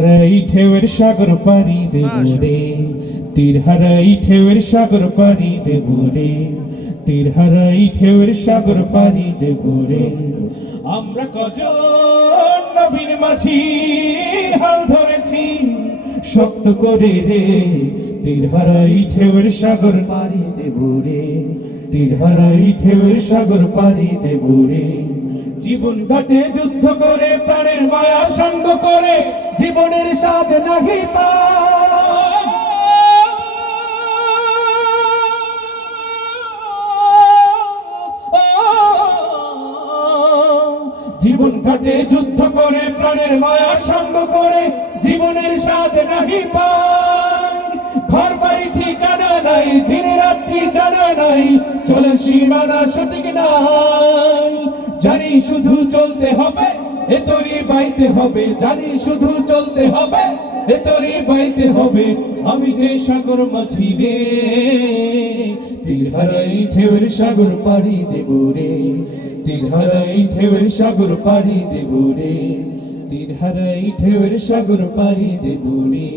হারাই ঢেউয়ের সাগর পাড়ি দেব রে, তীর হারাই ঢেউয়ের সাগর পাড়ি দেব রে, তীর হারাই ঢেউয়ের সাগর পাড়ি দেব রে। আমরা কজন নবীর মাঝি হাল ধরেছি শক্ত করে রে, তীর হারাই ঢেউয়ের সাগর পাড়ি দেব রে, তীর হারাই ঢেউয়ের সাগর পাড়ি দেব রে। জীবন ঘাটে যুদ্ধ করে প্রাণের মায়া সঙ্গ করে জীবনের স্বাদ নাহি পায়। জীবন ঘাটে যুদ্ধ করে প্রাণের মায়া সঙ্গ করে জীবনের স্বাদ নাহি পায়। ঘর বাড়ি ঠিকানা নাই, দিন রাত্রি জানা নাই, চলে সীমানা সঠিক নাই। জানি শুধু চলতে হবে, এ তরি বাইতে হবে, জানি শুধু চলতে হবে, এ তরি বাইতে হবে। আমি যে সাগর মাঝি রে, তীর হারাই ঢেউয়ের সাগর পাড়ি দেব রে, তীর হারাই ঢেউয়ের সাগর পাড়ি দেব রে, তীর হারাই ঢেউয়ের সাগর পাড়ি দেব রে।